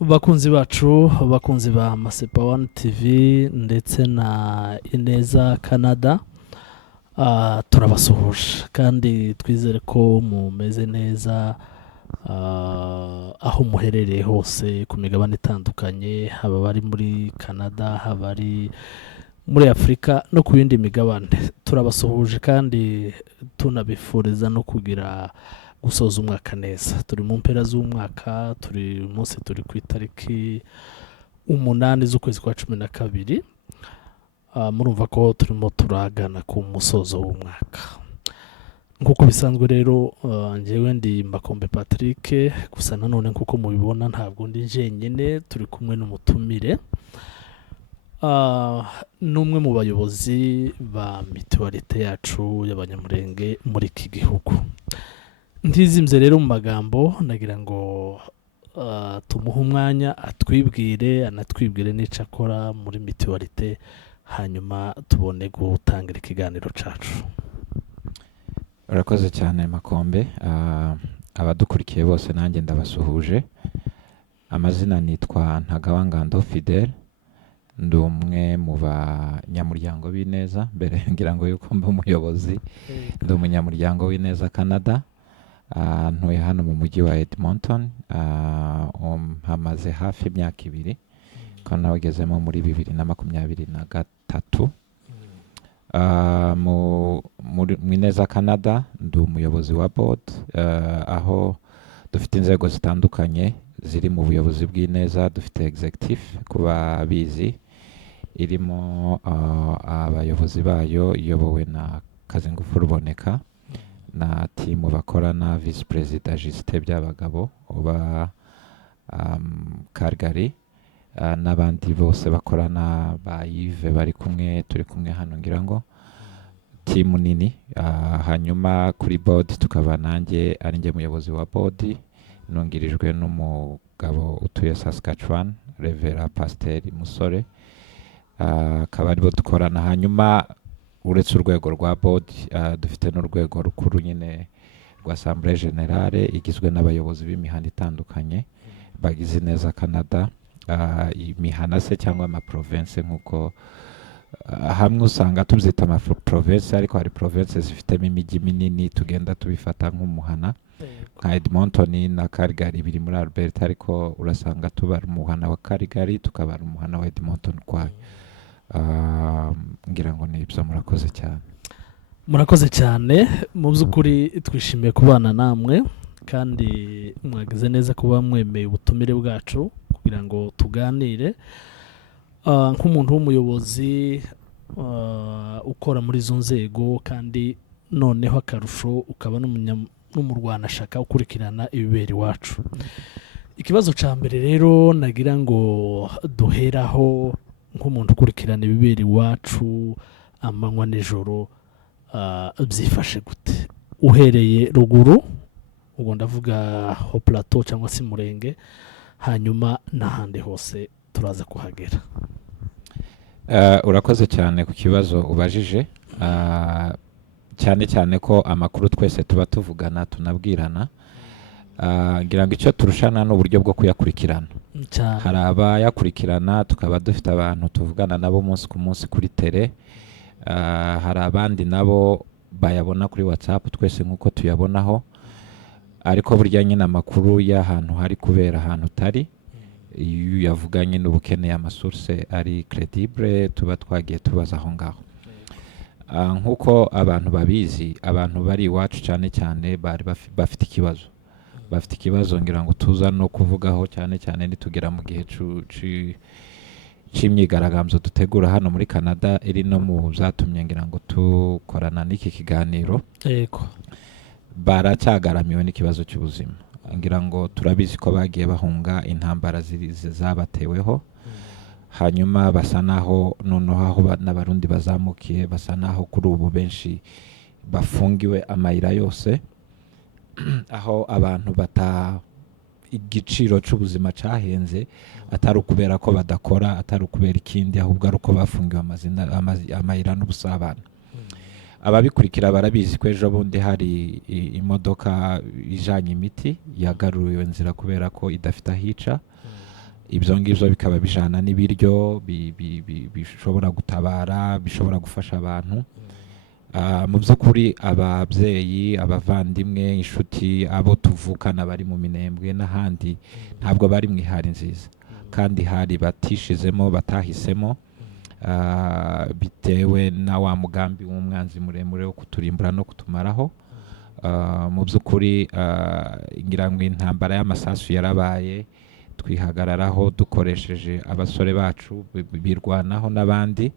Bakunzi bacu, bakunzi ba Masepa One TV ndetse na Ineza Canada, turabasuhuje kandi twizere ko mumeze neza aho muherereye hose ku migabane itandukanye, haba bari muri Canada, haba bari muri Afurika no ku yindi migabane. Turabasuhuje kandi tunabifuriza no kugira gusoza umwaka neza. Turi mu mpera z'umwaka, turi munsi turi ku itariki 8 z'ukwezi kwa 12. Murumva ko turimo turagana ku musozo w'umwaka. Nkuko bisanzwe rero, njyewe ndi Mbakombe Patrick, gusa nanone nkuko mubibona ntabwo ndi jenyine, turi kumwe n'umutumire. N'umwe mu bayobozi ba mituwalite yacu y'abanyamurenge muri iki gihugu. Ntizimze rero mu magambo, nagira ngo tumuhe umwanya atwibwire, anatwibwire n'icyo akora muri mituwalite, hanyuma tubone gutangira ikiganiro cacu. Urakoze cyane Makombe. Abadukurikiye bose nanjye ndabasuhuje. Amazina nitwa Ntagabangando Fidel, ndi umwe mu banyamuryango b'Ineza. Mbere ngira ngo yuko mba umuyobozi, ndi umunyamuryango w'Ineza Canada. Ntuye hano mu mujyi wa Edmonton. Hamaze hafi imyaka 2 ko nawugezemo muri 2023. mu Ineza Canada ndi umuyobozi wa board, aho dufite inzego zitandukanye ziri mu buyobozi bw'Ineza. Dufite executive kuba bizi, irimo abayobozi bayo iyobowe na Kazingufu Ruboneka na timu bakorana, vice president Justin Byabagabo uba Calgary, n'abandi bose bakorana ba Yves bari kumwe, turi kumwe hano ngira ngo timu nini. Hanyuma kuri board tukaba nanjye ari njye muyobozi wa board, nungirijwe n'umugabo utuye Saskatchewan, Revera Pasteur Musore. Akaba aribo dukorana. Hanyuma uretse urwego rwa board, dufite n'urwego rukuru nyine rwa Assemblée Générale igizwe n'abayobozi b'imihanda itandukanye bagize Ineza Canada. Imihana se cyangwa ama province, nkuko hamwe usanga tubyita ama province, ariko hari province zifitemo imijyi minini tugenda tubifata nk'umuhana, nka Edmonton na Calgary biri muri Alberta, ariko urasanga tubara umuhana wa Calgary tukabara umuhana wa Edmonton kwayo. Ngira ngo ni ibyo. Murakoze cyane. Murakoze cyane, mu by'ukuri twishimiye kubana namwe kandi mwagize neza kuba mwemeye ubutumire bwacu kugira ngo tuganire. Nk'umuntu w'umuyobozi ukora muri izo nzego, kandi noneho akarusho ukaba n'umurwanashyaka ukurikirana ibibera iwacu. Ikibazo cya mbere rero nagira ngo duheraho, nk'umuntu ukurikirana ibibera iwacu amanywa n'ijoro, byifashe gute uhereye ruguru, ubwo ndavuga ho plateau cyangwa se Murenge, hanyuma n'ahandi hose turaza kuhagera. Urakoze cyane ku kibazo ubajije. Cyane cyane ko amakuru twese tuba tuvugana tunabwirana. Ngira ngo icyo turushana n'uburyo bwo kuyakurikirana. Hari abayakurikirana tukaba dufite abantu tuvugana nabo umunsi ku munsi kuri tele. Hari abandi nabo bayabona kuri WhatsApp twese nkuko tuyabonaho, ariko burya nyine amakuru y'ahantu hari kubera ahantu utari, iyo yavuganye n'ubukeneye amasource ari credible tuba twagiye tubaza aho ngaho. Nkuko abantu babizi, abantu bari iwacu cyane cyane bari bafite ikibazo ngira ngo tuza no kuvugaho cyane cyane nitugera mu gihe c'imyigaragambyo dutegura hano muri Canada, iri no mu zatumye ngira ngo tukorana n'iki kiganiro. Yego. Baracyagaramiwe n'ikibazo cy'ubuzima. Ngira ngo turabizi ko bagiye bahunga intambara zabateweho, hanyuma basa naho noneho aho n'abarundi bazamukiye, basa naho kuri ubu benshi bafungiwe amayira yose, aho abantu igiciro cy'ubuzima cyahenze, atari ukubera ko badakora, atari ukubera ikindi, ahubwo ari uko bafungiwe amayira n'ubusabane. ababikurikira barabizi ko ejo bundi hari imodoka ijanye imiti yagaruriwe nzira kubera ko idafite ahica ibyo ngibyo bikaba bijana n'ibiryo bishobora gutabara, bishobora gufasha abantu. Mu by'ukuri ababyeyi, abavandimwe, inshuti, abo tuvukana bari mu Minembwe n'ahandi ntabwo bari mu ihari nziza, kandi hari batishizemo, batahisemo bitewe na wa mugambi w'umwanzi muremure wo kuturimbura no kutumaraho. Mu by'ukuri ngira ngo intambara y'amasasu yarabaye, twihagararaho dukoresheje abasore bacu birwanaho n'abandi,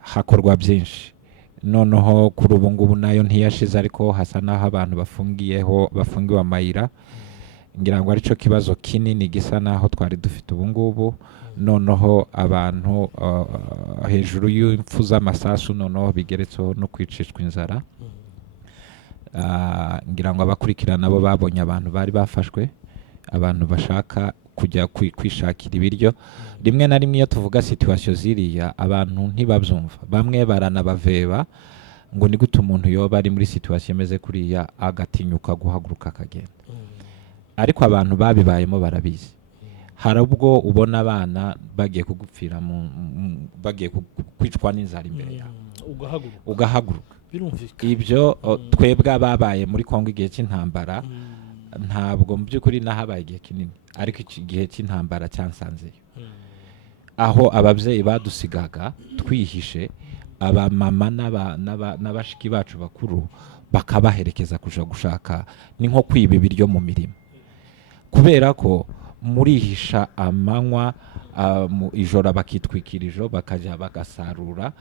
hakorwa byinshi. Noneho kuri ubu ngubu nayo ntiyashize, ariko hasa naho abantu bafungiwe amayira. Ngira ngo aricyo kibazo kinini gisa naho twari dufite ubu ngubu. Noneho abantu hejuru y'impfu z'amasasu noneho bigeretseho no kwicishwa inzara. Ngira ngo abakurikirana bo babonye abantu bari bafashwe, abantu bashaka kujya kwishakira ibiryo. Rimwe na rimwe iyo tuvuga situation ziriya abantu ntibabyumva, bamwe baranabaveba ngo ni gute umuntu yoba ari muri situation imeze kuriya agatinyuka guhaguruka akagenda. Ariko abantu babibayemo barabizi. Hari ubwo ubona abana bagiye kugupfira bagiye kwicwa n'inzara imbere yawe ugahaguruka. Ibyo twebwe ababaye muri Kongo igihe cy'intambara, ntabwo mu by'ukuri nahabaye igihe kinini, ariko iki gihe cy'intambara cyansanzeyo, aho ababyeyi badusigaga twihishe, abamama n'abashiki bacu bakuru bakabaherekeza kuja gushaka, ni nko kwiba ibiryo mu mirima, kubera ko murihisha amanywa, ijoro bakitwikira ijoro, bakajya bagasarura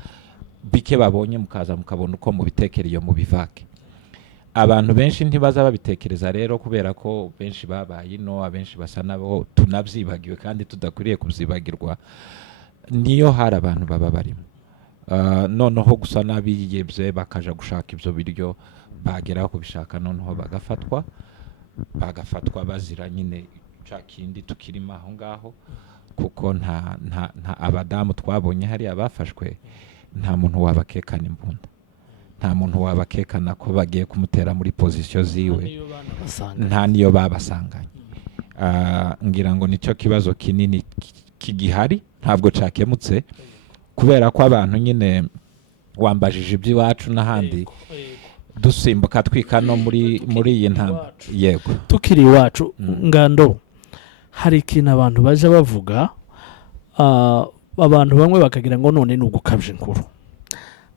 bike babonye, mukaza mukabona uko mubitekera iyo mubivake. Abantu benshi ntibaza babitekereza rero, kubera ko benshi babaye ino, abenshi basa nabo tunabyibagiwe kandi tudakwiriye kubyibagirwa. Niyo hari abantu baba barimo, noneho gusa n'abiyebye bakaja gushaka ibyo biryo, bageraho kubishaka noneho bagafatwa bazira nyine ca kindi tukirimo aho ngaho. Kuko nta abadamu twabonye hari abafashwe, nta muntu wabakekana imbunda, nta muntu wabakekana ko bagiye kumutera muri position ziwe, nta niyo babasanganye. Ngira ngo nicyo kibazo kinini kigihari, ntabwo cakemutse, kubera ko abantu nyine wambajije iby'iwacu n'ahandi dusimbuka twika no muri iyi ntambara. Yego, tukiri iwacu Ngando, hari ikintu abantu baje bavuga, abantu bamwe bakagira ngo none ni ugukabya inkuru,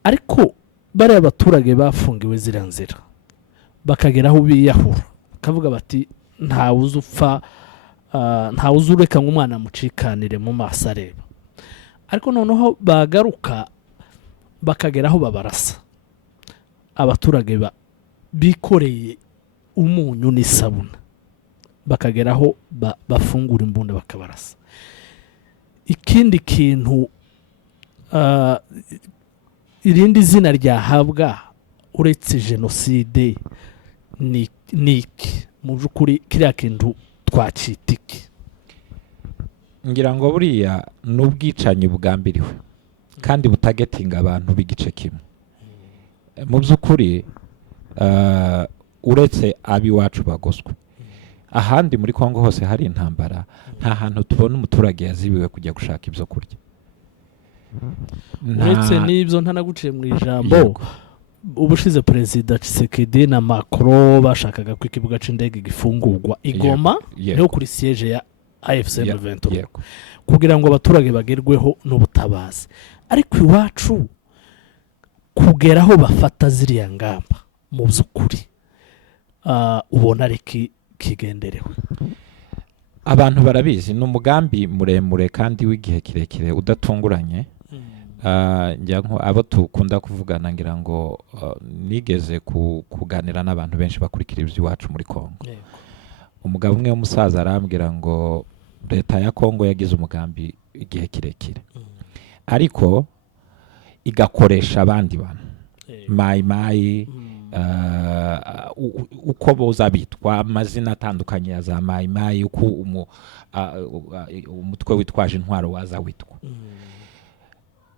ariko bariya abaturage bafungiwe ziriya nzira bakagera aho biyahura, bakavuga bati ntawe uzi upfa, ntawe uzi ureka ngo umwana amucikanire mu maso areba, ariko noneho bagaruka bakagera aho babarasa. Abaturage bikoreye umunyu n'isabuna, bakagera aho bafungura imbunda bakabarasa. Ikindi kintu, irindi zina ryahabwa uretse jenoside ni iki mu by'ukuri? Kiriya kintu twacita iki? Ngira ngo buriya n'ubwicanyi bugambiriwe kandi butagetinga abantu b'igice kimwe. Mu by'ukuri uretse ab'iwacu bagoswe, ahandi muri Kongo hose hari intambara, nta hantu tubona umuturage yazibiwe kujya gushaka ibyo kurya. Uretse n'ibyo ntanaguciye mu ijambo, ubushize Perezida Tshisekedi na Macron bashakaga ko ikibuga c'indege gifungurwa Igoma, no kuri siege ya AFC M23, kugira ngo abaturage bagerweho n'ubutabazi. Ariko iwacu kugeraho bafata ziriya ngamba, mu by'ukuri ubona ari kigenderewe. Abantu barabizi, ni umugambi muremure kandi w'igihe kirekire udatunguranye. Abo tukunda kuvugana, ngira ngo nigeze kuganira n'abantu benshi bakurikira iby'iwacu muri Kongo. Umugabo umwe w'umusaza arambwira ngo leta ya Kongo yagize umugambi igihe kirekire, ariko igakoresha abandi bantu, mayimayi, uko boza bitwa amazina atandukanye ya za mayimayi, uko umutwe witwaje intwaro waza witwa.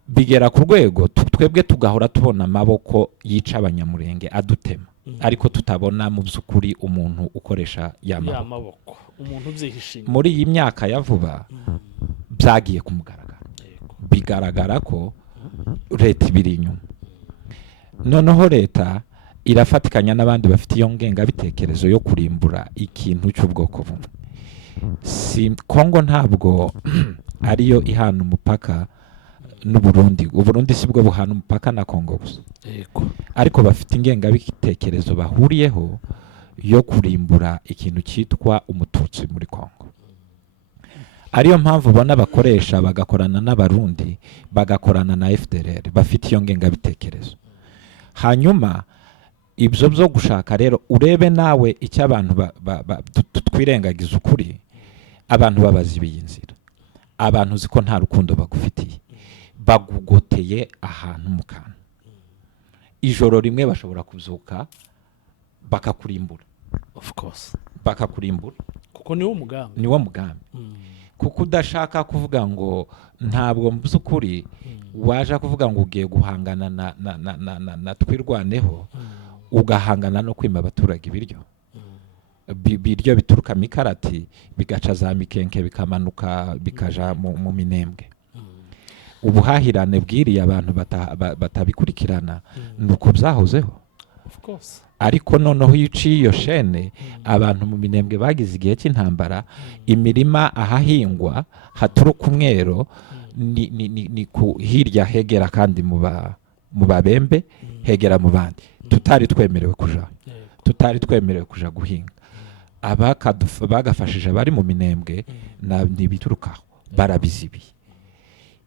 Bigera ku rwego twebwe tugahora tubona amaboko yica abanyamurenge adutema, ariko tutabona mu by'ukuri umuntu ukoresha ya y'amaboko maboko umuntu ubyihishe inyuma. muri iyi myaka ya vuba byagiye ku mugaragaro Yego. bigaragara ko leta ibiri inyuma noneho leta irafatikanya n'abandi bafite iyo ngengabitekerezo yo kurimbura ikintu cy'ubwoko bumwe si Kongo ntabwo ariyo ihana umupaka n'Uburundi. Uburundi si bwo buhana umupaka na Kongo gusa, Yego. ariko bafite ingengabitekerezo bahuriyeho yo kurimbura ikintu cyitwa umututsi muri Kongo. Ariyo mpamvu ubona bakoresha bagakorana n'Abarundi bagakorana na FDLR bafite iyo ngengabitekerezo. Hanyuma ibyo byo gushaka rero urebe nawe icyo abantu twirengagiza ukuri, abantu babazi biyinzira, abantu ziko nta rukundo bagufitiye, bagugoteye ahantu mu kantu. Ijoro rimwe bashobora kuzuka bakakurimbura, Of course. bakakurimbura Kuko niwo mugambi. niwo mugambi. Kuko udashaka kuvuga ngo ntabwo mu by'ukuri waje kuvuga ngo ugiye guhangana na twirwaneho, ugahangana no kwima abaturage ibiryo biryo bituruka mikarati bigaca za mikenke bikamanuka bikaja mu minembwe. Ubuhahirane bwiriye abantu batabikurikirana nuko byahozeho. Of course. Ariko noneho yiciye iyo shene abantu mu minembwe bagize igihe cy'intambara, imirima ahahingwa haturuka umwero ni ku hirya hegera kandi mu babembe hegera mu bandi tutari twemerewe kuja guhinga. Bagafashije bari mu minembwe n'ibiturukaho barabizibiye.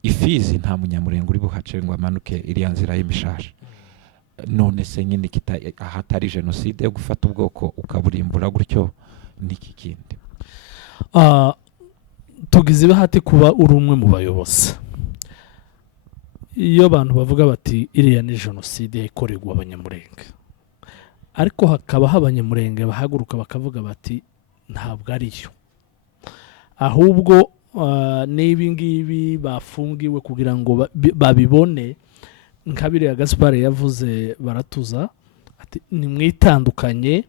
Ifizi nta munyamurenge uri buhace ngo amanuke iriya nzira y'imishasha. None se nyine ahatari jenoside yo gufata ubwoko ukaburimbura gutyo niki kindi? Tugize ibahati kuba uri umwe mu bayobozi. Iyo abantu bavuga bati iriya ni jenoside yakorerwa abanyamurenge, ariko hakabaho abanyamurenge bahaguruka bakavuga bati ntabwo ariyo, ahubwo n'ibi ngibi bafungiwe kugira ngo babibone. Nka biriya Gaspard yavuze baratuza ati nimwitandukanye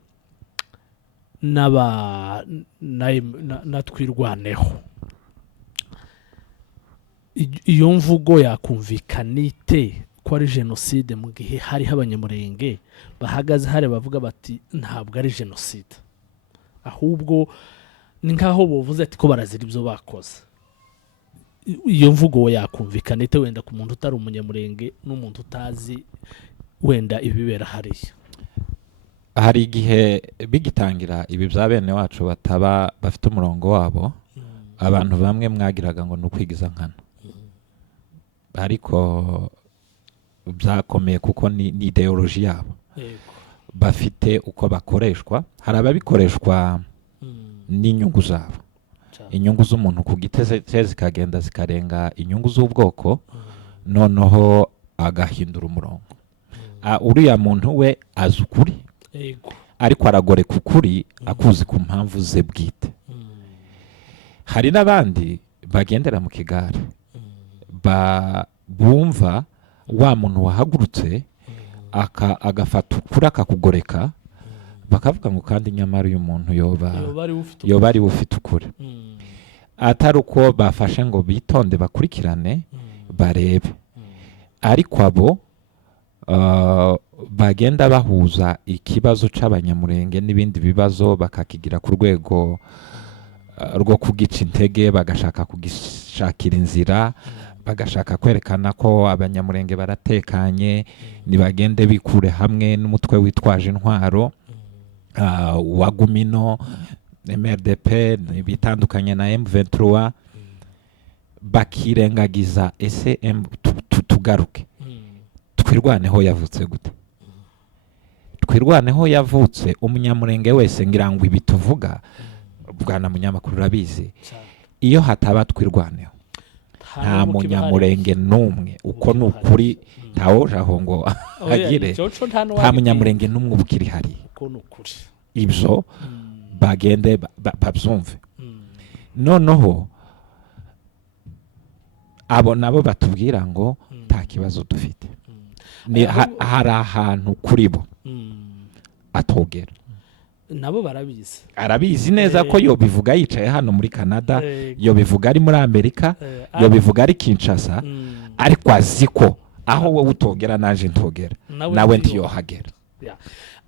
na twirwaneho. Iyo mvugo yakumvikana ite ko ari jenoside mu gihe hariho abanyamurenge bahagaze hari bavuga bati ntabwo ari jenoside, ahubwo ni nkaho bavuze ati ko barazira ibyo bakoze? Iyo mvugo yakumvikana ite wenda ku muntu utari umunyamurenge n'umuntu utazi wenda ibibera hariya? Hari igihe bigitangira ibi bya bene wacu bataba bafite umurongo wabo, abantu bamwe mwagiraga ngo ni ukwigiza nkana, ariko byakomeye kuko ni ideoloji yabo. Bafite uko bakoreshwa, hari ababikoreshwa n'inyungu zabo, inyungu z'umuntu ku giti zikagenda zikarenga inyungu z'ubwoko, noneho agahindura umurongo. Uriya muntu we azi ukuri, ariko aragoreka ukuri akuzi ku mpamvu ze bwite. Hari n'abandi bagendera mu kigare, bumva wa muntu wahagurutse agafata ukuri akakugoreka, bakavuga ngo kandi nyamara uyu muntu yoba ari ufite ukuri. Atari uko bafashe ngo bitonde bakurikirane barebe, ariko abo bagenda bahuza ikibazo c'abanyamurenge n'ibindi bibazo bakakigira ku rwego rwo kugica intege, bagashaka kugishakira inzira, bagashaka kwerekana ko abanyamurenge baratekanye, nibagende bikure hamwe n'umutwe witwaje intwaro wa Gumino, MRDP bitandukanye na M23, bakirengagiza ese tugaruke twirwaneho yavutse gute? Twirwaneho yavutse umunyamurenge wese, ngira ngo ibi tuvuga bwana munyamakuru urabizi, iyo hataba twirwaneho nta munyamurenge n'umwe, uko ni ukuri ntawojaho ngo agire, nta munyamurenge n'umwe ubukiri hari. Ibyo bagende babyumve. Noneho abo nabo batubwira ngo nta kibazo dufite, hari ahantu kuri bo atogera nabo barabizi arabizi neza ko yo bivuga yicaye hano muri Canada yo bivuga ari muri Amerika yo bivuga ari Kinshasa ariko azi ko aho wowe utogera naje ntogera nawe ntiyohagera.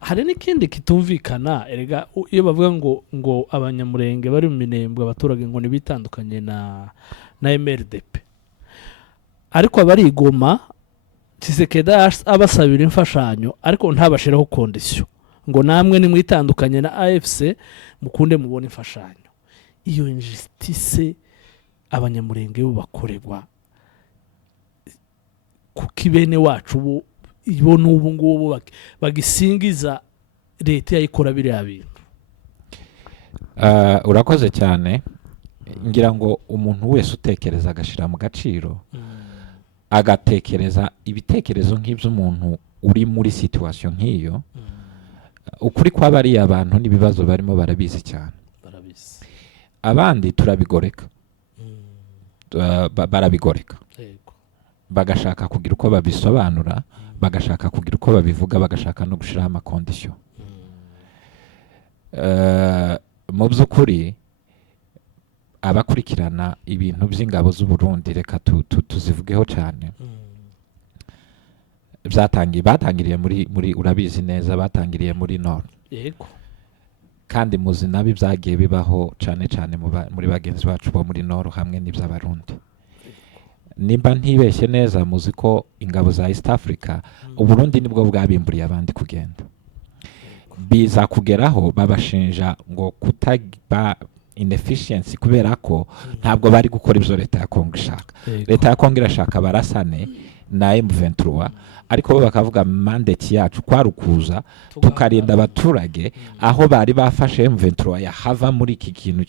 Hari n'ikindi kitumvikana erega iyo bavuga ngo abanyamurenge bari mu Minembwe abaturage ngo nibitandukanye na MRDP ariko abarigoma Tshisekedi abasabira imfashanyo ariko ntabashiraho condition ngo namwe nimwitandukanye na AFC mukunde mubone imfashanyo. Iyo injustice abanyamurenge bo bakorerwa kukibene wacu bo ibo n'ubu ngubu bagisingiza leta yayikora biriya bintu. Urakoze cyane. Ngira ngo umuntu wese utekereza agashira mu gaciro agatekereza ibitekerezo nk'ibyo umuntu uri muri situation nk'iyo ukuri kw'abari abantu n'ibibazo barimo barabizi cyane. Abandi turabigoreka barabigoreka bagashaka kugira uko babisobanura bagashaka kugira uko babivuga bagashaka no gushiraho amakondisiyo. Mu by'ukuri abakurikirana ibintu by'ingabo z'u Burundi reka tuzivugeho cyane. Batangiriye muri urabizi neza batangiriye muri Nord. Yego. Kandi muzi nabi byagiye bibaho cyane muri bagenzi bacu bo muri Nord hamwe n'iby'abarundi. Nimba ntibeshye neza muzi ko ingabo za East Africa u Burundi nibwo bwabimburiye abandi kugenda. Biza kugeraho babashinja ngo kutaba inefficiency kubera ko ntabwo bari gukora ibyo leta ya Kongo ishaka. Leta ya Kongo irashaka barasane na M23 ariko bo bakavuga mandate yacu kwarukuza tukarinda abaturage aho bari bafashe M23 yahava muri iki kintu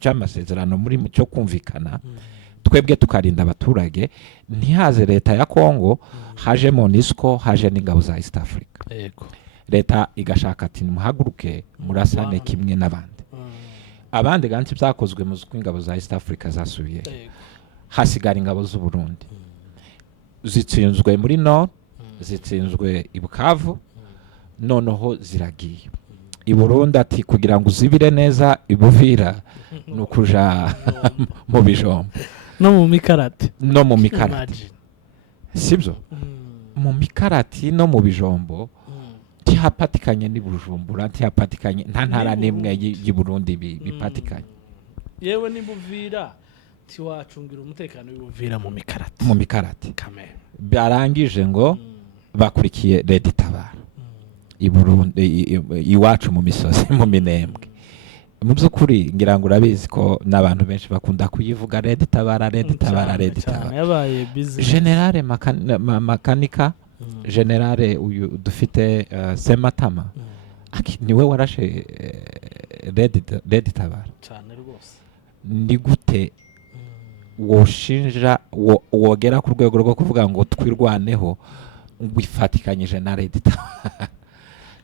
cy'amasezerano muri cyo kumvikana twebwe tukarinda abaturage ntihaze leta ya Kongo haje MONUSCO haje n'ingabo za East Africa. Yego. Leta igashaka ati muhaguruke murasane kimwe n'abandi. Abandi ganti byakozwe mu ingabo za East Africa zasubiye. Hasigara ingabo z'u Burundi. Zitsinzwe muri Nord, zitsinzwe i Bukavu, noneho ziragiye. I Burundi ati kugira ngo uzibire neza ibuvira no kuja mu bijombo. No mu mikarati. No mu mikarati. Sibyo? Mu mikarati no mu bijombo tihapatikanye ni Bujumbura tihapatikanye nta ntara nemwe y'u Burundi bipatikanye. Yewe ni buvira tiwacungira umutekano w'ubuvira mu mikarati. Mu mikarati. Kamere. Barangije ngo bakurikiye Leta Itabara. I Burundi iwacu mu misozi mu Minembwe. Mu by'ukuri ngira ngo urabizi ko n'abantu benshi bakunda kuyivuga Leta Itabara. Yabaye business. Generale Makanika Generale uyu dufite Sematama niwe warashe Leta Itabara cyane rwose. Ni gute woshinja wogera ku rwego rwo kuvuga ngo twirwaneho wifatikanyije na Leta Itabara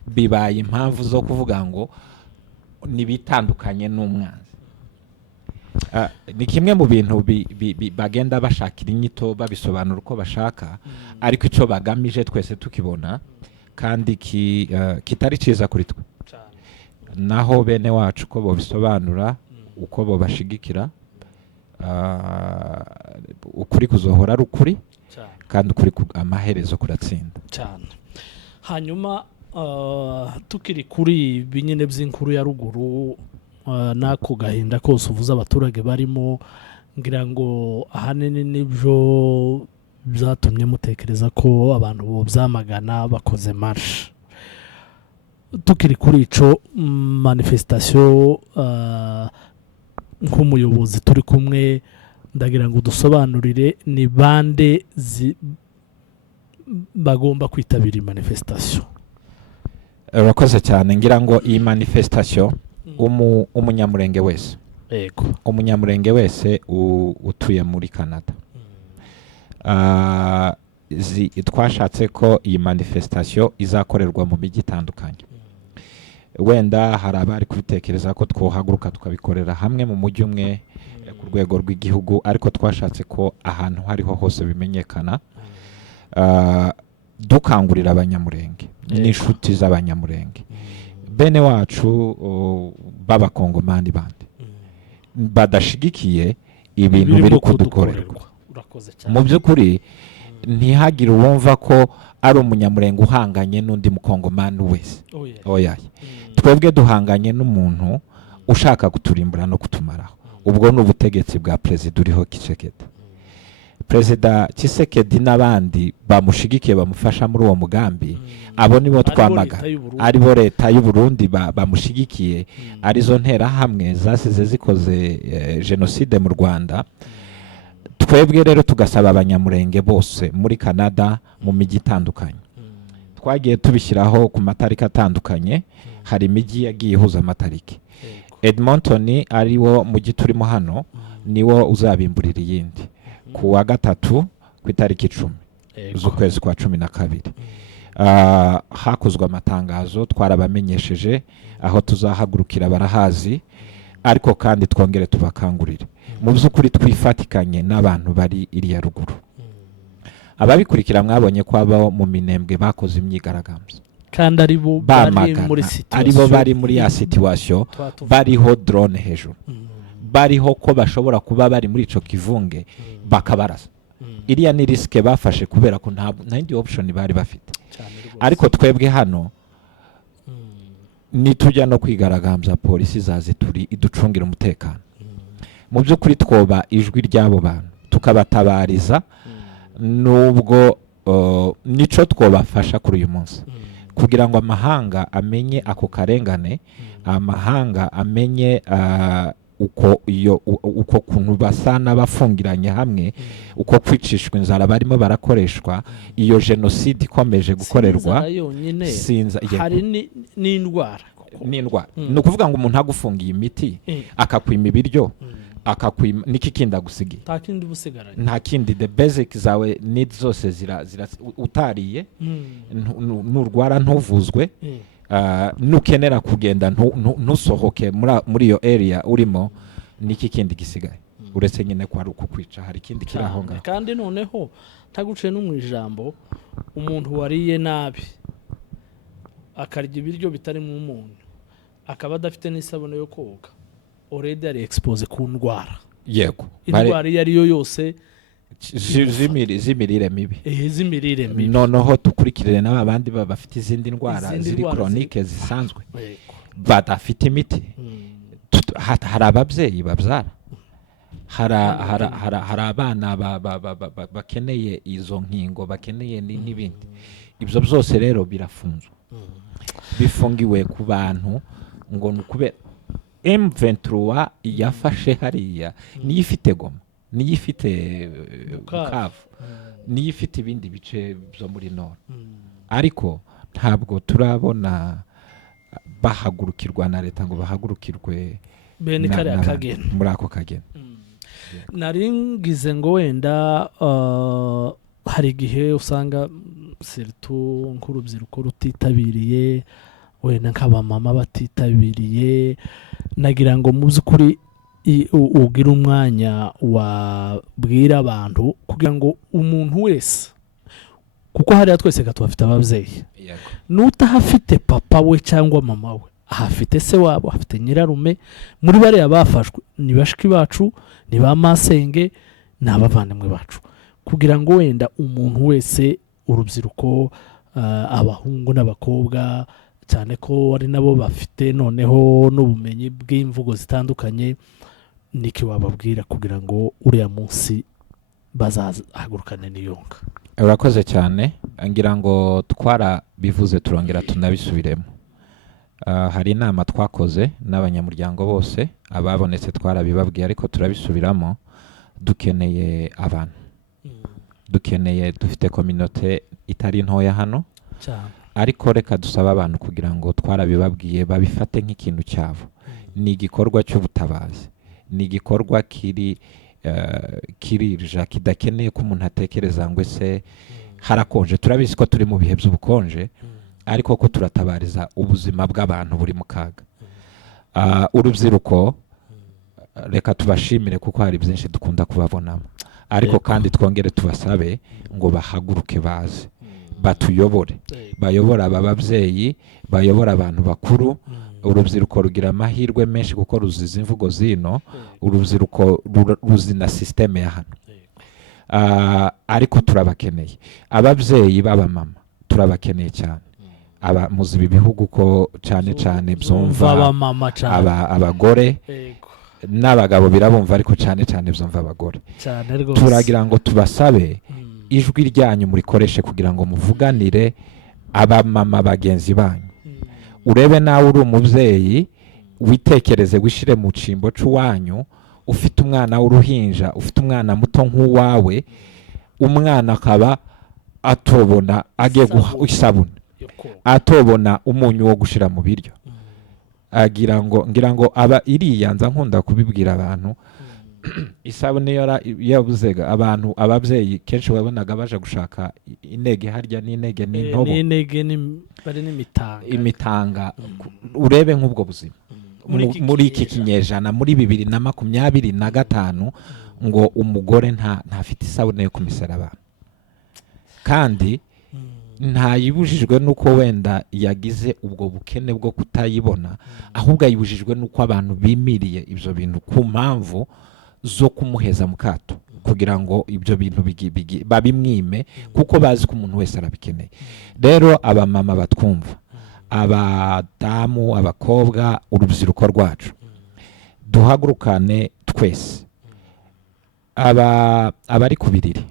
bibaye impamvu zo kuvuga ngo nibitandukanye n'umwanzi. Ni kimwe mu bintu bagenda bashakira inyito babisobanura uko bashaka ariko icyo bagamije twese tukibona kandi kitari ciza kuri twe. Naho bene wacu ko bobisobanura uko bo bashigikira ukuri kuzohora ari ukuri kandi ukuri amaherezo kuratsinda cyane. Hanyuma tukiri kuri binyene by'inkuru ya ruguru nako gahinda kose uvuza abaturage barimo ngira ngo ahanini nibyo byatumye mutekereza ko abantu bo byamagana bakoze marche. Tukiri kuri ico manifestation nk'umuyobozi turi kumwe ndagira ngo dusobanurire ni bande bagomba kwitabira manifestation. Urakoze cyane ngira ngo iyi manifestation umunyamurenge wese. Yego. Umunyamurenge wese utuye muri Canada. Twashatse ko iyi manifestation izakorerwa mu mijyi itandukanye. Wenda hari abari kubitekereza ko twohaguruka tukabikorera hamwe mu mujyi umwe ku rwego rw'igihugu ariko twashatse ko ahantu hariho hose bimenyekana. dukangurira abanyamurenge n'inshuti z'abanyamurenge bene wacu b'abakongomani bandi badashigikiye ibintu biri kudukorerwa. Mu by'ukuri ntihagire uwumva ko ari umunyamurenge uhanganye n'undi mukongomani wese. Oya, twebwe duhanganye n'umuntu ushaka kuturimbura no kutumaraho. Ubwo ni ubutegetsi bwa perezida uriho Tshisekedi. Perezida Tshisekedi n'abandi bamushigikiye bamufasha muri uwo mugambi, abo nibo twamaga, aribo leta y'u Burundi bamushigikiye, arizo nterahamwe zasize zikoze genocide mu Rwanda. Twebwe rero tugasaba abanyamurenge bose muri Canada mu mijyi itandukanye, twagiye tubishyiraho ku matariki atandukanye. Hari imijyi yagiye ihuza amatariki. Edmonton ariwo mujyi turimo hano niwo uzabimburira iyindi ku wa gatatu ku itariki 10 z'ukwezi kwa 12. Hakozwe amatangazo, twarabamenyesheje aho tuzahagurukira barahazi, ariko kandi twongere tubakangurire mu by'ukuri twifatikanye n'abantu bari iriya ruguru. Ababikurikira mwabonye ko abo mu Minembwe bakoze imyigaragambyo, kandi aribo bari muri ya situation, bariho drone hejuru, bariho ko bashobora kuba bari muri ico kivunge bakabarasa. Iriya ni riske bafashe kubera ko nta indi option bari bafite. Ariko twebwe hano nitujya no kwigaragambya, polisi zaze turi iducungira umutekano. Mu by'ukuri twoba ijwi ry'abo bantu tukabatabariza, nubwo nico twobafasha kuri uyu munsi, kugira ngo amahanga amenye ako karengane, amahanga amenye uko kuntu basana bafungiranye hamwe, uko kwicishwa inzara barimo barakoreshwa, iyo genocide ikomeje gukorerwa. Hari n'indwara, ni ukuvuga ngo umuntu agufungiye imiti akakwima ibiryo akakwima niki kindi agusigiye, nta kindi. The basic zawe needs zose utariye, nurwara ntuvuzwe, nukenera kugenda ntusohoke muri iyo area urimo, niki kindi gisigaye uretse nyine ko ari ukukwica. Hari ikindi kiraho ngaho. Kandi noneho taguciye no mu ijambo, umuntu wariye nabi akarya ibiryo bitari mu umuntu, akaba adafite n'isabune yo koga, already ari expose ku ndwara. Yego, indwara iyo ari yo yose z'imirire mibi. Z'imirire mibi. Noneho tukurikirire n'abandi bafite izindi ndwara ziri chronique zisanzwe badafite imiti. Hari ababyeyi babyara, hari abana bakeneye izo nkingo, bakeneye n'ibindi. Ibyo byose rero birafunzwe, bifungiwe ku bantu ngo nukubera M23 yafashe hariya, niyo ifite Goma, niyo ifite Bukavu, niyo ifite ibindi bice byo muri Nord. Ariko ntabwo turabona bahagurukirwa na leta ngo bahagurukirwe bene kare akagena muri ako kagena. Naringize ngo wenda hari igihe usanga surtout nk'urubyiruko rutitabiriye, wenda nk'abamama batitabiriye. Nagira ngo mu by'ukuri ugira umwanya wabwira abantu kugira ngo umuntu wese, kuko hariya twese tubafite ababyeyi, n'utahafite papa we cyangwa mama we, ahafite se wabo, afite nyirarume. Muri bariya bafashwe ni bashiki bacu, ni ba masenge, ni abavandimwe bacu, kugira ngo wenda umuntu wese, urubyiruko, abahungu n'abakobwa cyane ko ari nabo bafite noneho n'ubumenyi bw'imvugo zitandukanye, niki wababwira kugira ngo uriya munsi bazahagurukane n'iyonka? Urakoze cyane. Ngira ngo twarabivuze turongera tunabisubiremo. Hari inama twakoze n'abanyamuryango bose, ababonetse twarabibabwiye, ariko turabisubiramo. Dukeneye abantu, dufite communauté itari ntoya hano, ariko reka dusaba abantu kugira ngo twarabibabwiye babifate nk'ikintu cyabo. Ni igikorwa cy'ubutabazi, ni igikorwa kirija kidakeneye ko umuntu atekereza ngo ese harakonje. Turabizi ko turi mu bihe by'ubukonje, ariko ko turatabariza ubuzima bw'abantu buri mu kaga. Urubyiruko reka tubashimire kuko hari byinshi dukunda kubabonamo, ariko kandi twongere tubasabe ngo bahaguruke baze batuyobore, bayobora aba babyeyi, bayobora abantu bakuru. Urubyiruko rugira amahirwe menshi kuko ruziza imvugo zino, urubyiruko ruzi na sisiteme ya hano. Ariko turabakeneye ababyeyi b'abamama, turabakeneye cyane. Muzi ibi bihugu ko cyane cyane byumva abagore n'abagabo birabumva, ariko cyane cyane byumva abagore. Turagira ngo tubasabe ijwi ryanyu murikoreshe kugira ngo muvuganire abamama bagenzi banyu. Urebe nawe uri umubyeyi, witekereze wishire mu cimbo c'uwanyu, ufite umwana w'uruhinja, ufite umwana muto nk'uwawe, umwana akaba atobona agiye guha isabune, atobona umunyu wo gushira mu biryo, ngira ngo aba iriyanza. Nkunda kubibwira abantu, isabune yabuzega abantu, ababyeyi kenshi wabonaga baje gushaka intege harya n'intege n'intobo, bari n'imitanga, imitanga. Urebe nk'ubwo buzima muri iki kinyejana, muri 2025, ngo umugore ntafite isabune yo kumisera abantu, kandi ntayibujijwe nuko wenda yagize ubwo bukene bwo kutayibona, ahubwo ayibujijwe nuko abantu bimiriye ibyo bintu ku mpamvu zo kumuheza mu kato, kugira ngo ibyo bintu babimwime, kuko bazi ko umuntu wese arabikeneye. Rero abamama batwumva, abadamu, abakobwa, urubyiruko rwacu, duhagurukane twese. Abari ku biriri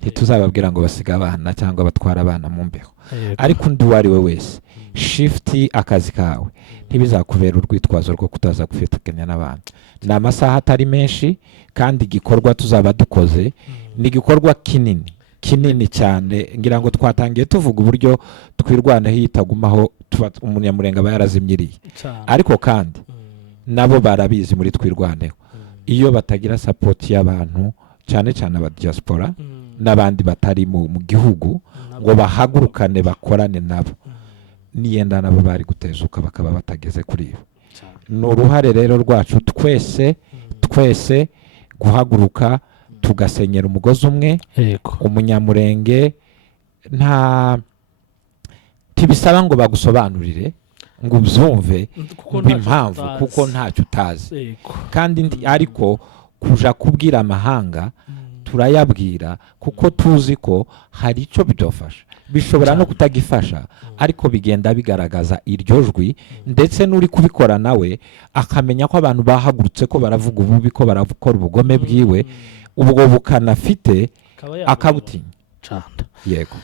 ntituzababwira ngo basiga abana cyangwa batwara abana mu mbeho, ariko undi uwo ari we wese, shifti akazi kawe ntibizakubera urwitwazo rwo kutaza gufatikanya n'abandi. Ni amasaha atari menshi, kandi igikorwa tuzaba dukoze ni igikorwa kinini cyane. Ngira ngo twatangiye tuvuga uburyo twirwanaho yitagumaho, umunyamurenga aba yarazimyiriye, ariko kandi nabo barabizi muri twirwaneho, iyo batagira sapoti y'abantu, cyane cyane aba diaspora n'abandi batari mu gihugu, ngo bahagurukane bakorane nabo, niyenda nabo bari gutezuka bakaba batageze kuri ibi. Ni uruhare rero rwacu twese guhaguruka tugasenyera umugozi umwe. Umunyamurenge tibisaba ngo bagusobanurire ngo ubyumve impamvu, kuko ntacyo utazi, kandi ariko kuja kubwira amahanga turayabwira, kuko tuzi ko hari icyo bidufasha. Bishobora no kutagifasha, ariko bigenda bigaragaza iryo jwi, ndetse n'uri kubikora nawe akamenya ko abantu bahagurutse, ko baravuga ububi, ko barakora ubugome bwiwe, ubwo bukanafite akabutinya. Yego,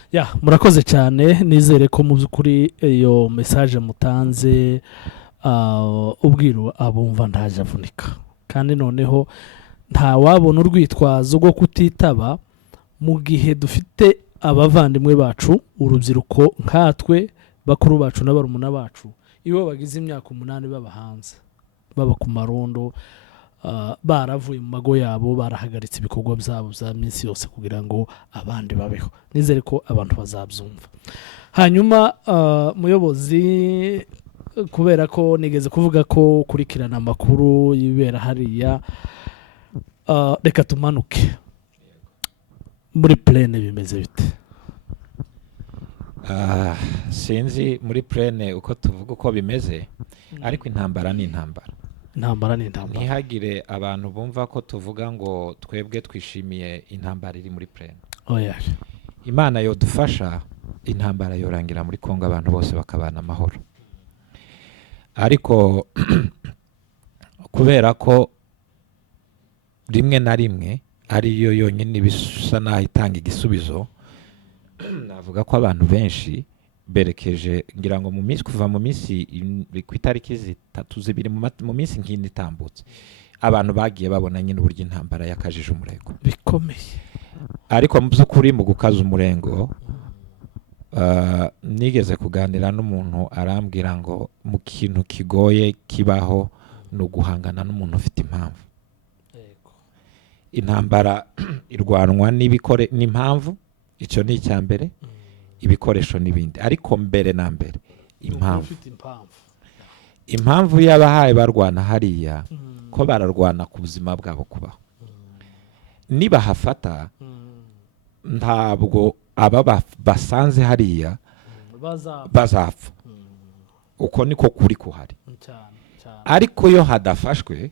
murakoze cyane. Nizere ko mu by'ukuri iyo message mutanze ubwiro abumva ntaje avunika, kandi noneho nta wabona urwitwazo rwo kutitaba mu gihe dufite abavandimwe bacu, urubyiruko nkatwe, bakuru bacu n'abarumuna bacu, iyo bagize imyaka 8 baba hanze, baba ku marondo, baravuye mu mago yabo, barahagaritse ibikorwa byabo bya minsi yose kugira ngo abandi babeho. Nizere ko abantu bazabyumva. Hanyuma muyobozi, kubera ko nigeze kuvuga ko ukurikirana amakuru yibera hariya, reka tumanuke muri plane. Bimeze bite? Sinzi muri plane uko tuvuga uko bimeze, ariko intambara ni intambara. Ntihagire abantu bumva ko tuvuga ngo twebwe twishimiye intambara iri muri plane. Imana yo dufasha, intambara yorangira muri Kongo, abantu bose bakabana amahoro. Ariko kubera ko rimwe na rimwe ariyo yonyine bisa naho itanga igisubizo, navuga ko abantu benshi berekeje, ngira ngo mu minsi, kuva mu minsi ku itariki 3 mu minsi nk'indi itambutse, abantu bagiye babona nyine uburyo intambara yakajije umurego bikomeye. Ariko mu by'ukuri mu gukaza umurengo, nigeze kuganira n'umuntu arambwira ngo mu kintu kigoye kibaho no guhangana n'umuntu ufite impamvu. Intambara irwanwa n'impamvu, icyo ni icya mbere, ibikoresho n'ibindi, ariko mbere na mbere impamvu y'abahaye barwana hariya, ko bararwana ku buzima bwabo kubaho. Niba hafata, ntabwo aba basanze hariya bazapfa. Uko niko kuri kuhari. Ariko yo hadafashwe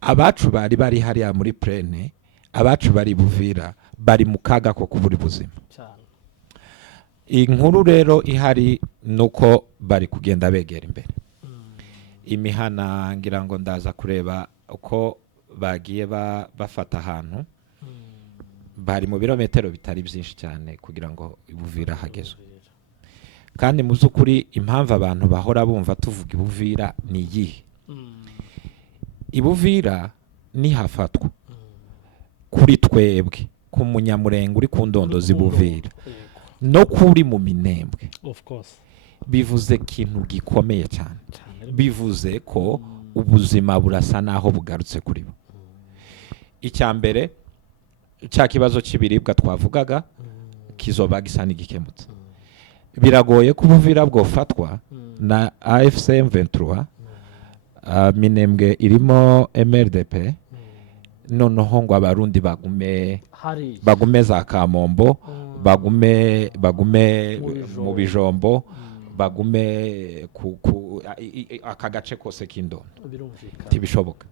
abacu bari hariya muri plene, abacu bari Buvira bari mu kaga ko kubura ubuzima. Inkuru rero ihari nuko bari kugenda begera imbere. Imihana ngira ngo ndaza kureba uko bagiye bafata ahantu bari mu birometero bitari byinshi cyane kugira ngo Buvira hagezwe. Kandi mu by'ukuri impamvu abantu bahora bumva tuvuga Buvira ni iyihe? Buvira ni hafatwa kuri twebwe ku munyamurenge uri ku ndondo z'Ibuvira no kuri mu Minembwe, bivuze ikintu gikomeye cyane. Bivuze ko ubuzima burasa naho bugarutse kuri bo. Icya mbere cya kibazo cy'ibiribwa twavugaga kizoba gisa n'igikemutse. Biragoye ko Buvira bwofatwa na AFC M23, Minembwe irimo MRDP, noneho ngo abarundi bagume za Kamombo, bagume mu Bijombo, bagume aka gace kose k'Indondo. Tibishoboka.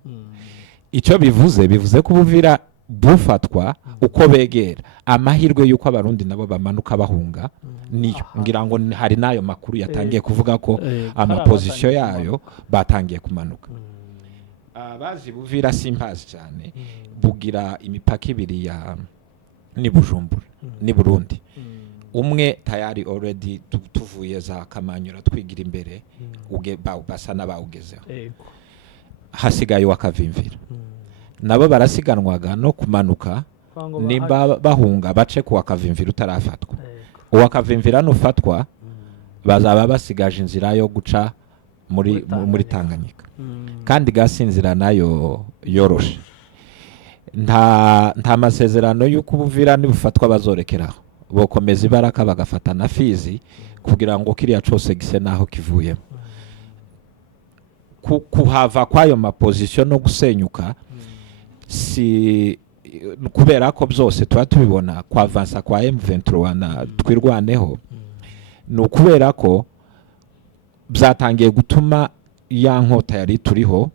Icyo bivuze ko Buvira bufatwa uko begera, amahirwe yuko abarundi nabo bamanuka bahunga niyo. Ngira ngo hari nayo makuru yatangiye kuvuga ko amapozisiyo yayo batangiye kumanuka. Abazi Buvira simpazi cyane, bugira imipaka ibiri ya ni Bujumbura ni Burundi. Umwe tayari already tuvuye za Kamanyura twigira imbere basa n'abawugezeho. Hasigaye wa Kavimvira. Nabo barasiganwaga no kumanuka nimba bahunga bace ku wa Kavimvira utarafatwa. Uwa Kavimvira nufatwa bazaba basigaje inzira yo guca muri Tanganyika. Kandi gasinzira nayo yoroshe. Nta masezerano y'uko Buvira nibufatwa bazorekeraho. Bokomeza ibaraka bagafata na Fizi kugira ngo kiriya cyose gise naho kivuyemo. Kuhava kwayo mapozisiyo no gusenyuka si kubera ko byose tuba tubibona kwa avansa kwa M23 na twirwaneho. No kubera ko byatangiye gutuma ya nkota yari turiho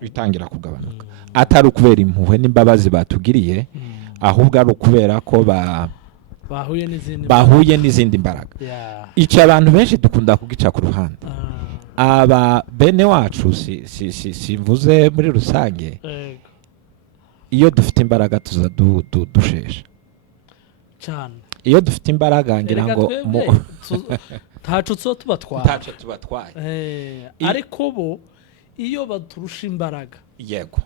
itangira kugabanuka. Atari ukubera impuhwe n'imbabazi batugiriye, ahubwo ari ukubera ko bahuye n'izindi mbaraga. Icyo abantu benshi dukunda kugica ku ruhande. Aba bene wacu simvuze muri rusange, iyo dufite imbaraga tuza dushesha cyane. Iyo dufite imbaraga ngira ngo ntacu tubatwaye. Ariko bo iyo baturusha imbaraga, yego,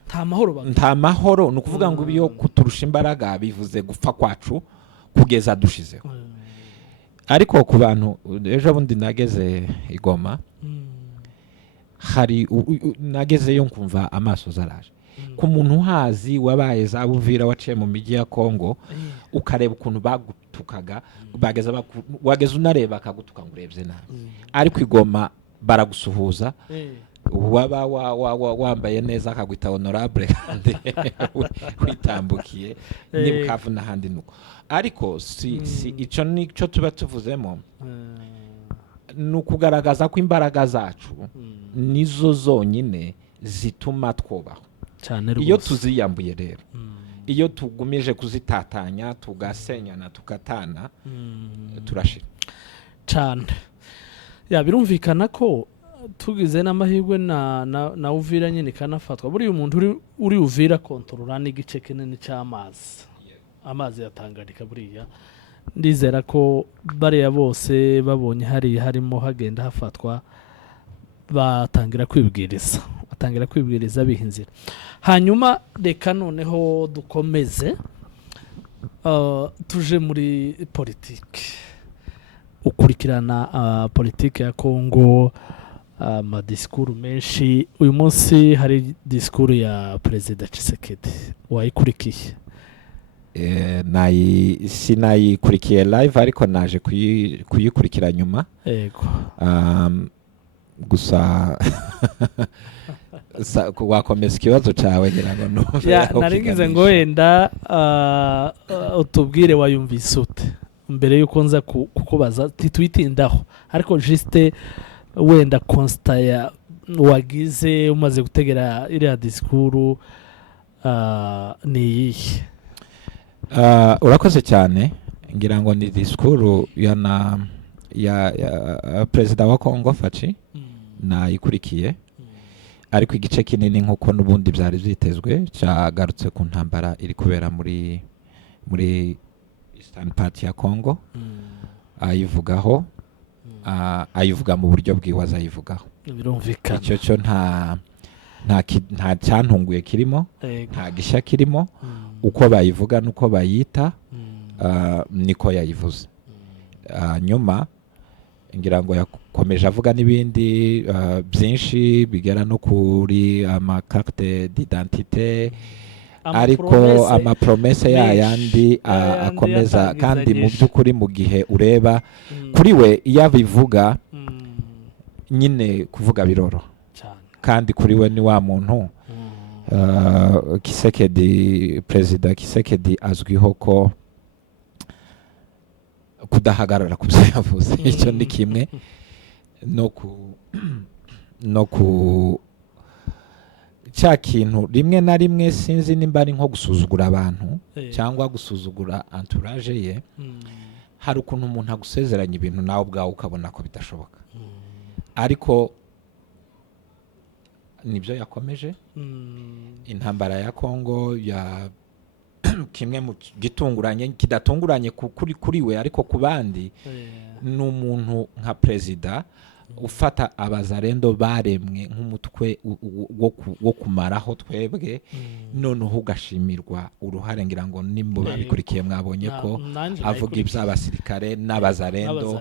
nta mahoro. Ni ukuvuga ngo iyo kuturusha imbaraga bivuze gupfa kwacu kugeza dushizeho. Ariko ku bantu ejo bundi nageze i Goma, hari nagezeyo nkumva amaso zaraje. Ku muntu hazi wabaye za Buvira waciye mu miji ya Kongo, ukareba ukuntu bagutukaga, wageze unareba akagutuka ngo urebye nabi. Ariko i Goma baragusuhuza, waba wambaye neza akagwita honorable kandi witambukiye nibukavu n'ahandi nuko. Ariko icyo nicyo tuba tuvuzemo, ni ukugaragaza ko imbaraga zacu nizo zonyine zituma twubaho. Iyo tuziyambuye rero, iyo tugumije kuzitatanya tugasenyana tukatana, turashira cyane. Birumvikana ko tugize n'amahirwe na Uvira nyine kanafatwa. Buri umuntu uri Uvira kontrola n'igice kinini cy'amazi. Amazi yatangarika buriya. Ndizera ko bariya bose babonye harimo hagenda hafatwa batangira kwibwiriza bihinzira. Hanyuma reka noneho dukomeze tuje muri politiki. Ukurikirana politiki ya Kongo, amadisikuru menshi. Uyu munsi hari disikuru ya Perezida Tshisekedi, wayikurikiye? Sinayikurikiye live ariko naje kuyikurikira nyuma. Yego. Gusa wakomeza ikibazo cyawe ngira ngo numve aho narigize ngo wenda utubwire wayumvise ute mbere yuko nza kukubaza titwitindaho ariko juste wenda constat wagize umaze gutegera iriya disikuru ni iyihe? Urakoze cyane, ngira ngo ni disikuru ya perezida wa Kongo Faci nayikurikiye, ariko igice kinini nk'uko n'ubundi byari byitezwe cyagarutse ku ntambara iri kubera muri Eastern part ya Kongo. Ayivugaho ayivuga mu buryo bwiwaza ayivugaho, birumvikana icyo cyo nta cyantunguye kirimo, nta gishya kirimo. Uko bayivuga nuko bayita niko yayivuze. Nyuma ngira ngo yakomeje avuga n'ibindi byinshi bigera no kuri carte d'identité, ariko amapromese yandi akomeza. Kandi mu by'ukuri mu gihe ureba kuri we iyo abivuga nyine kuvuga biroro, kandi kuri we ni wa muntu Kisekedi, perezida Kisekedi azwiho ko kudahagarara ku byo yavuze. Icyo ni kimwe no ku cya kintu rimwe na rimwe sinzi nimba ari nko gusuzugura abantu cyangwa gusuzugura entourage ye. Hari ukuntu umuntu agusezeranya ibintu nawe ubwawe ukabona ko bidashoboka, ariko nibyo yakomeje. Intambara ya Kongo ya kimwe mu gitunguranye kidatunguranye kuri we, ariko ku bandi ni umuntu nka perezida ufata abazarendo baremwe nk'umutwe wo kumaraho twebwe, noneho ugashimirwa uruhare. Ngira ngo nimba babikurikiye mwabonye ko avuga iby'abasirikare n'abazarendo,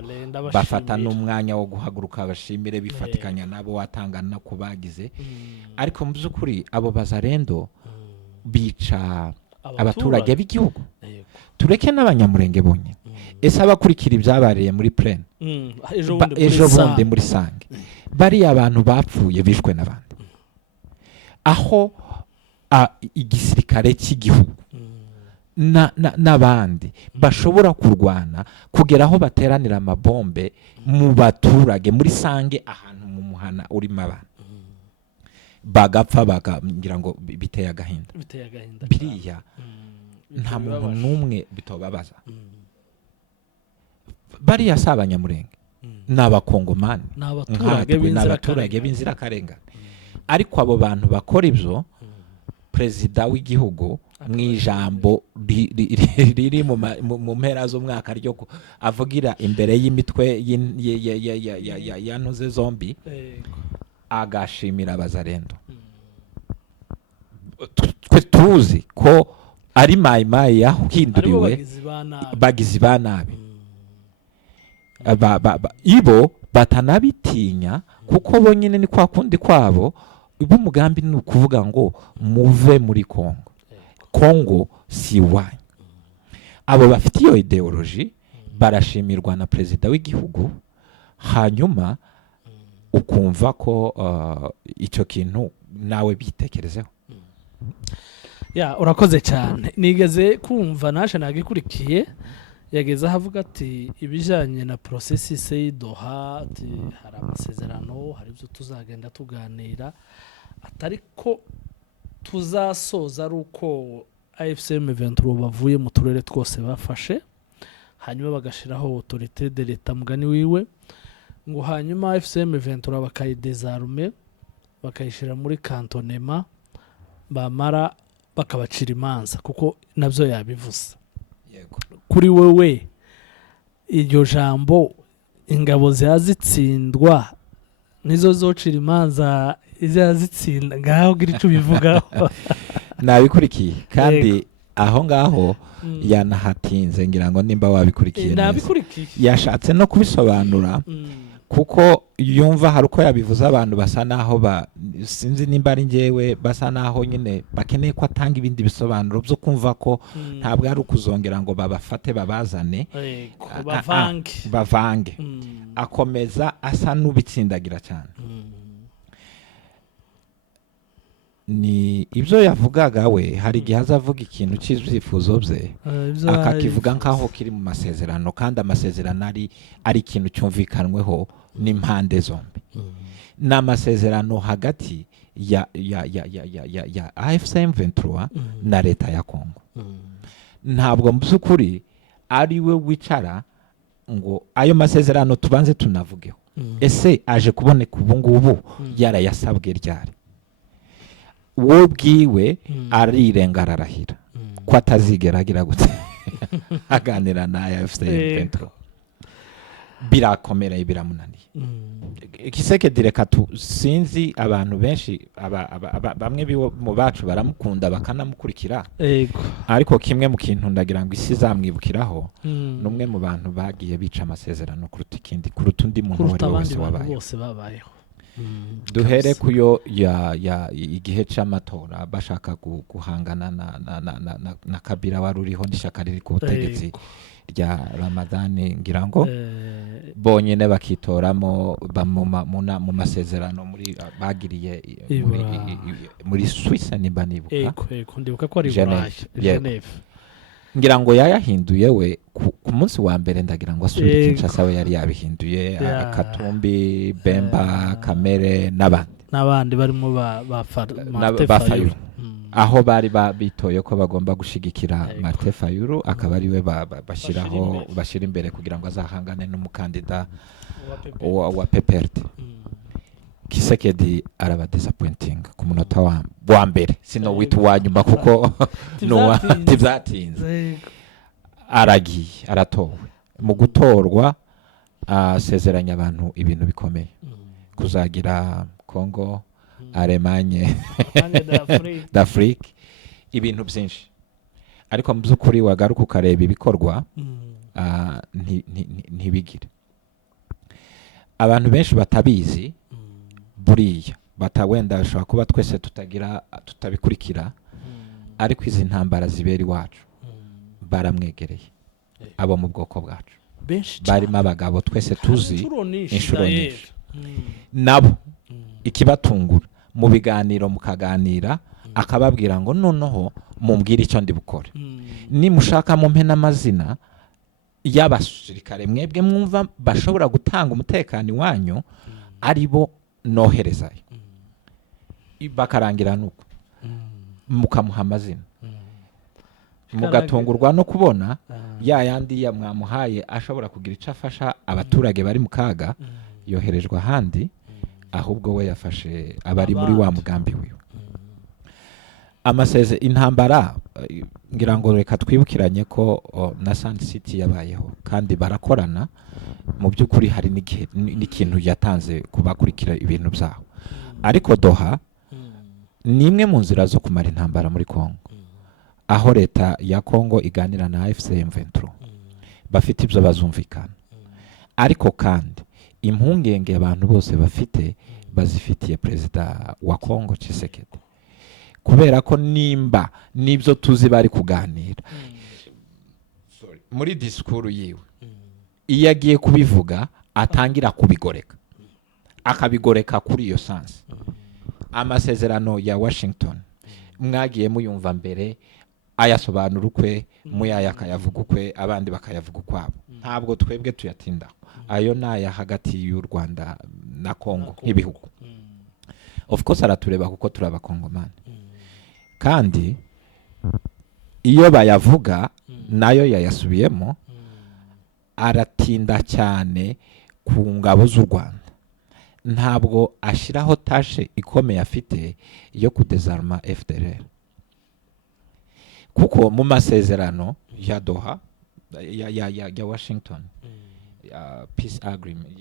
bafata n'umwanya wo guhaguruka bashimire bifatikanya nabo watanga no kubagize. Ariko mu by'ukuri abo bazarendo bica abaturage b'igihugu, tureke n'abanyamurenge bonyine. Ese abakurikira ibyabariye muri Plaine ejo bundi muri Sange, bariya abantu bapfuye bishwe n'abandi, aho igisirikare cy'igihugu n'abandi bashobora kurwana kugera aho bateranira amabombe mu baturage muri Sange, ahantu mu muhana urimo abantu bagapfa, ngira ngo biteye agahinda. Biriya nta muntu n'umwe bitobabaza. Bariya si abanyamurenge, ni abakongomani, ni abaturage b'inzirakarengane. Ariko abo bantu bakora ibyo, perezida w'igihugu mu ijambo riri mu mpera z'umwaka ryo avugira imbere y'imitwe yanuze zombi, agashimira abazarendo. Twe tuzi ko ari mayimayi yahinduriwe bagizi ba nabi, ibo batanabitinya kuko bonyine ni kwa kundi kwabo. Umugambi ni ukuvuga ngo muve muri Kongo si iwanyu. Abo bafite iyo ideoloji barashimirwa na perezida w'igihugu, hanyuma ukumva ko icyo kintu nawe bitekerezeho. Urakoze cyane. Nigeze kumva naje nagikurikiye, yageze ahavuga ati ibijyanye na processus y'Doha, ati hari amasezerano, hari ibyo tuzagenda tuganira, atari ko tuzasoza ari uko AFCM 23 bavuye mu turere twose bafashe, hanyuma bagashiraho autorité de l'État mugani wiwe, ngo hanyuma AFCM 23 bakayidesarme bakayishira muri cantonnement, bamara bakabacira imanza, kuko nabyo yabivuze. Kuri wewe iryo jambo ingabo zazitsindwa nizo zocira imanza izazitsinda, ngaho gira ico bivugaho? Nabikurikiye kandi aho ngaho yanahatinze, ngira ngo nimba wabikurikiye neza. Yashatse no kubisobanura kuko yumva hari uko yabivuze, abantu basa naho sinzi nimba ari njyewe, basa naho nyine bakeneye ko atanga ibindi bisobanuro byo kumva ko ntabwo ari ukuzongera ngo babafate babazane bavange. Akomeza asa n'ubitsindagira cyane. ni ibyo yavugaga we hari igihe azavuga ikintu cy'ibyifuzo bye akakivuga nk'aho kiri mu masezerano kandi amasezerano ari ikintu cyumvikanweho n'impande zombi ni amasezerano hagati ya AFCM 23 na leta ya Kongo ntabwo mu by'ukuri ari we wicara ngo ayo masezerano tubanze tunavugeho ese aje kuboneka ubu ngubu yarayasabwe ryari wowe bwiwe arirenga ararahira ko atazigera agira gute aganira na AFCM 23 birakomera biramunaniye Kiseke direka sinzi abantu benshi bamwe mu bacu baramukunda bakanamukurikira ariko kimwe mu kintu ndagira ngo isi zamwibukiraho numwe mu bantu bagiye bica amasezerano kuruta undi muntu wari wese wabayeho duhere kuyo igihe cy'amatora bashaka guhangana na Kabila wari uriho n'ishyaka riri ku butegetsi rya Ramadani ngira ngo bonyene bakitoramo mu masezerano muri bagiriye muri Suisse niba nibuka ndibuka ko ari Geneve ngira ngo yayahinduye we ku munsi wa mbere ndagira ngo asubire Kinshasa we yari yabihinduye Katumbi Bemba Kamere n'abandi barimo ba Fayulu aho bari bitoye ko bagomba gushigikira Martin Fayulu akaba ari we bashyira imbere kugira ngo azahangane n'umukandida wa PPRD Kisekedi araba disappointing ku munota wa mbere sino witu wa nyuma kuko no byatinze aragiye aratowe mu gutorwa asezeranya abantu ibintu bikomeye kuzagira Kongo Alemanye d'Afrique ibintu byinshi ariko mu by'ukuri wagaruka ukareba ibikorwa ntibigire abantu benshi batabizi buriya batawenda bashobora kuba twese tutabikurikira ariko izi ntambara zibera iwacu baramwegereye abo mu bwoko bwacu barimo abagabo twese tuzi inshuro nyinshi nabo ikibatungura mu biganiro mukaganira akababwira ngo noneho mumbwire icyo ndi bukore nimushaka mumpe n'amazina y'abasirikare mwebwe mwumva bashobora gutanga umutekano iwanyu aribo noherezayo bakarangira nuko mukamuha amazina mugatungurwa no kubona yandi ya mwamuhaye ashobora kugira icyo afasha abaturage bari mu kaga yoherejwe ahandi ahubwo we yafashe abari muri wa mugambi wiwe intambara ngira ngo reka twibukiranye ko na Sun City yabayeho kandi barakorana mu by'ukuri hari n'ikintu yatanze kubakurikira ibintu byaho ariko Doha ni imwe mu nzira zo kumara intambara muri Kongo aho leta ya Kongo iganira na AFCM 23 bafite ibyo bazumvikana ariko kandi impungenge abantu bose bafite bazifitiye perezida wa Kongo Tshisekedi kubera ko nimba nibyo tuzi bari kuganira muri disikuru yiwe iyo agiye kubivuga atangira kubigoreka akabigoreka kuri iyo sansi amasezerano ya Washington mwagiye muyumva mbere ayasobanura ukwe muyaya akayavuga ukwe abandi bakayavuga ukwabo ntabwo twebwe tuyatinda ayo naya hagati y'u Rwanda na Kongo nk'ibihugu of course aratureba kuko turaba Kongomani kandi iyo bayavuga nayo yayasubiyemo aratinda cyane ku ngabo z'u Rwanda ntabwo ashiraho tashe ikomeye afite yo kudesarma FDLR kuko mu masezerano ya Doha ya Washington peace agreement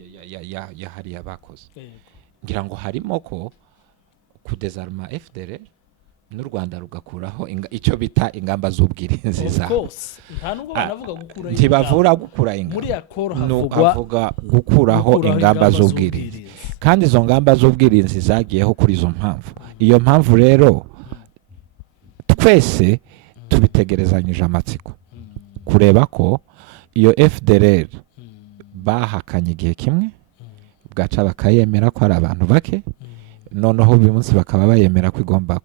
ya hariya bakoze ngira ngo harimo ko kudesarma FDLR n'u Rwanda rugakuraho icyo bita ingamba z'ubwirinzi zaho ntibavura gukura ingamba avuga gukuraho ingamba z'ubwirinzi kandi izo ngamba z'ubwirinzi zagiyeho kuri izo mpamvu iyo mpamvu rero twese tubitegerezanyije amatsiko kureba ko iyo FDLR bahakanye igihe kimwe bwaca bakayemera ko ari abantu bake noneho uyu munsi bakaba bayemera ko igomba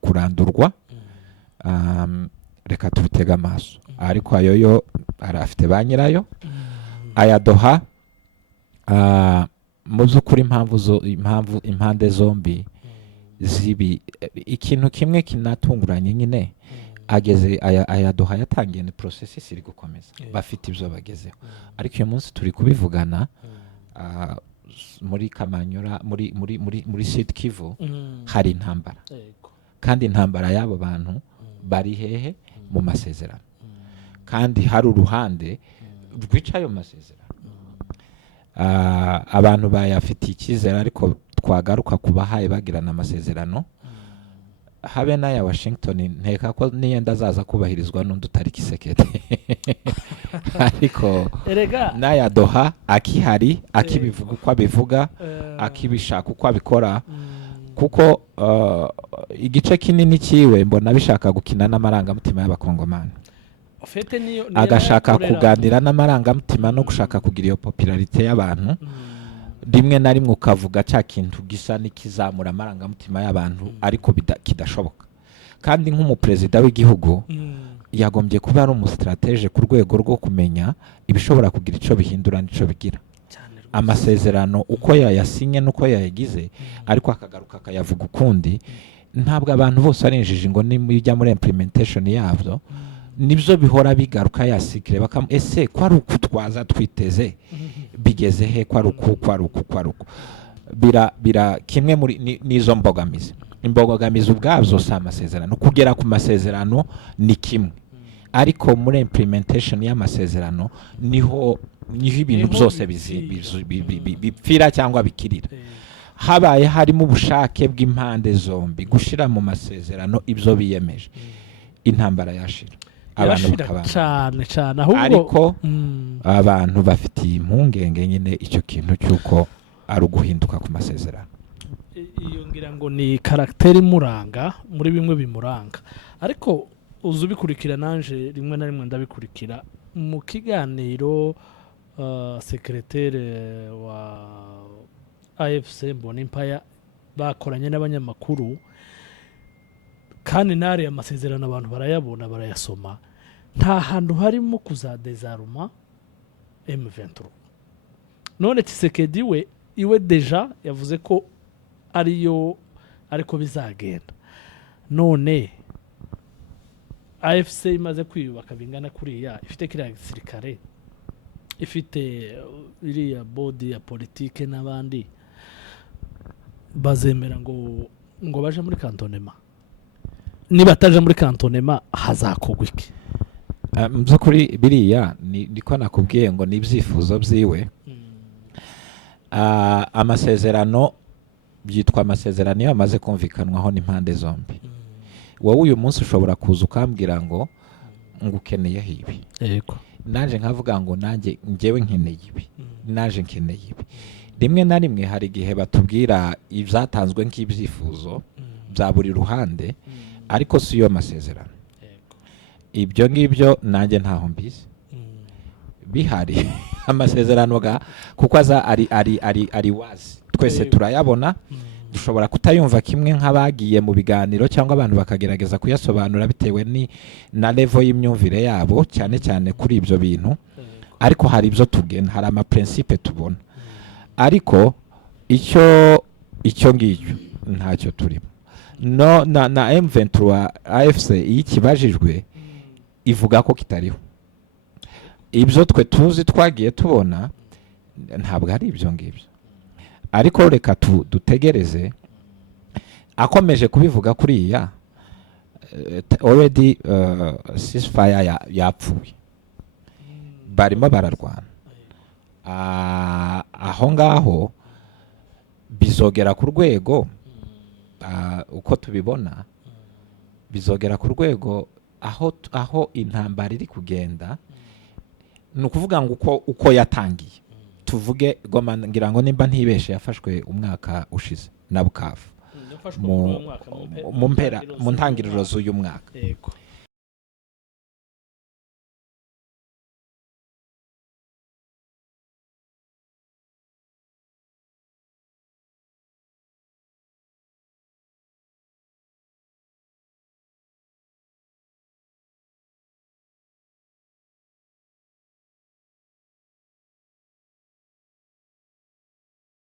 kurandurwa. Reka tubitege amaso, ariko ayo yo afite ba nyirayo. Aya Doha mu by'ukuri impande zombi zibi ikintu kimwe kinatunguranye nyine ageze aya Doha yatangiye ni processes iri gukomeza bafite ibyo bagezeho, ariko uyu munsi turi kubivugana muri Kamanyura muri Sud Kivu hari intambara, kandi intambara y'abo bantu bari hehe mu masezerano, kandi hari uruhande rwica ayo masezerano. Abantu bayafitiye icyizere, ariko twagaruka kubahaye bagirana amasezerano habe n'aya Washington, nteka ko niyenda azaza kubahirizwa n'undi utari Kisekedi ariko n'aya Doha akihari, akibivuga uko abivuga, akibishaka uko abikora, kuko igice kinini kiwe mbona bishaka gukina n'amarangamutima y'abakongomani, agashaka kuganira n'amarangamutima no gushaka kugira iyo popularite y'abantu. Rimwe na rimwe ukavuga cya kintu gisa n'ikizamura amarangamutima y'abantu, ariko kidashoboka. Kandi nk'umuperezida w'igihugu yagombye kuba ari umustrateje ku rwego rwo kumenya ibishobora kugira icyo bihindura n'icyo bigira. Amasezerano uko yayasinye n'uko yayagize, ariko akagaruka akayavuga ukundi. Ntabwo abantu bose ari injiji ngo nibijya muri implementation yabyo nibyo bihora bigaruka yasikire ese ko ari ukutwaza twiteze bigeze he, ko ari uku bira kimwe muri n'izo mbogamizi. Imbogamizi ubwabyo si amasezerano, kugera ku masezerano ni kimwe, ariko muri implementation y'amasezerano niho ibintu byose bipfira cyangwa bikirira. Habaye harimo ubushake bw'impande zombi gushira mu masezerano ibyo biyemeje, intambara yashira abantu bakabana cyane, ahubwo ariko abantu bafitiye impungenge nyine icyo kintu cy'uko ari uguhinduka ku masezerano. Iyo ngira ngo ni karakteri imuranga muri bimwe bimuranga, ariko uzi ubikurikira, nanje rimwe na rimwe ndabikurikira mu kiganiro sekretere wa AFC Mbonimpaya bakoranye n'abanyamakuru, kandi nare amasezerano abantu barayabona barayasoma, nta hantu harimo kuzadezaruma M23. None Tshisekedi iwe deja yavuze ko ariyo ariko bizagenda. None AFC imaze kwiyubaka bingana kuriya, ifite kiriya gisirikare, ifite iriya body ya politike n'abandi, bazemera ngo baje muri kantonema? Niba ataje muri kantonema hazakogwa iki? Mzo kuri biriya niko nakubwiye ngo ni ibyifuzo byiwe. Amasezerano byitwa amasezerano iyo amaze kumvikanwaho n'impande zombi. Wowe uyu munsi ushobora kuza ukambwira ngo ukeneye ibi, yego, naje nkavuga ngo nanjye ngewe nkeneye ibi, naje nkeneye ibi. Rimwe na rimwe hari igihe batubwira ibyatanzwe nk'ibyifuzo bya buri ruhande, ariko si yo masezerano. Ibyo ngibyo nanjye ntaho mbizi bihari amasezerano kuko aza ari wazi, twese turayabona. Dushobora kutayumva kimwe nk'abagiye mu biganiro, cyangwa abantu bakagerageza kuyasobanura bitewe na level y'imyumvire yabo, cyane cyane kuri ibyo bintu. Ariko hari ibyo tugena, hari amaprincipe tubona, ariko icyo ngicyo ntacyo turimo. No na M23 AFC ikibajijwe ivuga ko kitariho. Ibyo twe tuzi twagiye tubona ntabwo ari ibyo ngibyo, ariko reka dutegereze. Akomeje kubivuga kuriya, already ceasefire yapfuye, barimo bararwana. Aho ngaho bizogera ku rwego, uko tubibona bizogera ku rwego aho intambara iri kugenda. Ni ukuvuga ngo uko yatangiye, tuvuge Goma, ngira ngo nimba ntibeshe yafashwe umwaka ushize na Bukavu mu ntangiriro z'uyu mwaka.